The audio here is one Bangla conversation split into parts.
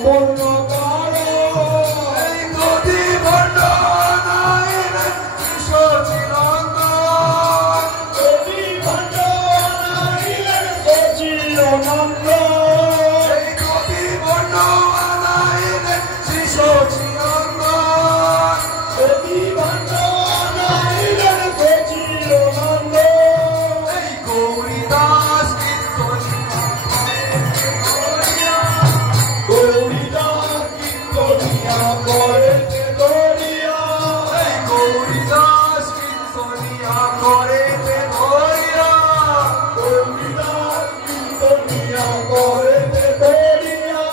সম্পূর্ণ করো এই নদী বন্ডনাইলেন সচিনন্দন নদী বন্ডনাইলেন সচিনন্দন এই নদী বন্ডনাইলেন শ্রী সচিনন্দন নদী বন্ডনাইলেন সচিনন্দন এই গৌরীদাস গৌরীদাস কীর্তনিয়া করেছে ধরিয়া এই গৌরীদাস কীর্তনিয়া করেছে ধরিয়া গৌরীদাস কীর্তনিয়া করেছে ধরিয়া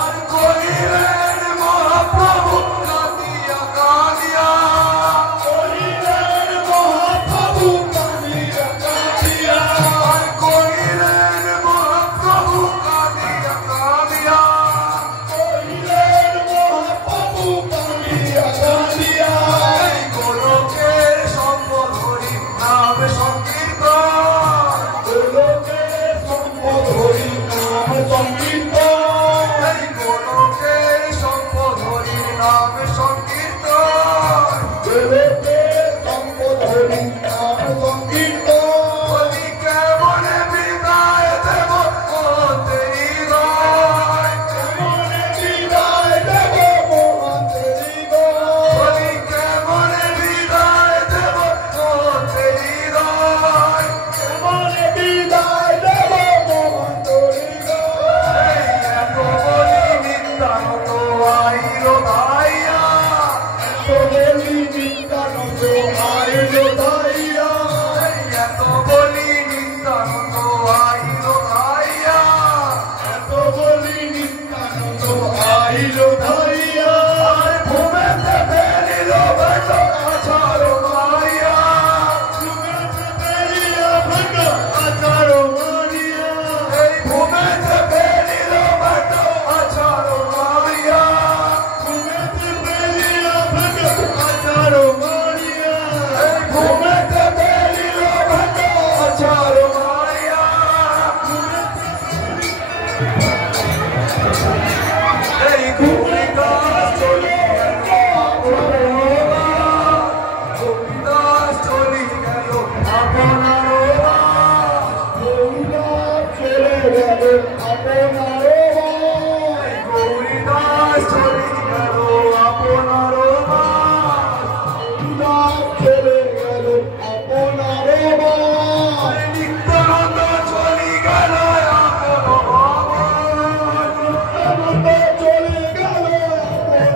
আর করিলেন মহাপ্রভু কাঁদিয়া কাঁদিয়া করিলেন মহাপ্রভু কাঁদিয়া কাঁদিয়া আর করিলেন মহাপ্রভু কাঁদিয়া কাঁদিয়া করিলেন মহাপ্রভু কাঁদিয়া কাঁদিয়া এই গোলকের সম্পদরি নাম সংকীর্তন গোলকের সম্পদরি নাম সংকীর্তন এই গোলকের সম্পদরি নাম সংকীর্তন গোলকের সম্পদরি নাম সংকীর্তন বলি কেমনে বিদায় দেব মহতেরি গায় কেমনে বিদায় দেব মহাতেরি গো বলি কেমনে বিদায় দেব মহতেরি গায় কেমনে বিদায় দেব মহাতেরি গো এই এত বলি নিত্যানত আইল ধাইয়া এত বলি নিত্যানন্দ আইল ধাইয়া এই এত বলি নিত্যানত আইল ধাইয়া এত বলি নিত্যানন্দ আইল ধাইয়া আর ভূমেতে ফেলিল ভেট আছাড় মারিয়া সুমেতে ফেলিয়া ভেট আছাড় মারিয়া এই ভূমেতে ফেলিল ভেট আছাড় মারিয়া সুমেতে ফেলিয়া ভেট আছাড় মারিয়া এই ভূমেতে ফেলিল ভেট আছাড় মারিয়া এই গৌরীদাস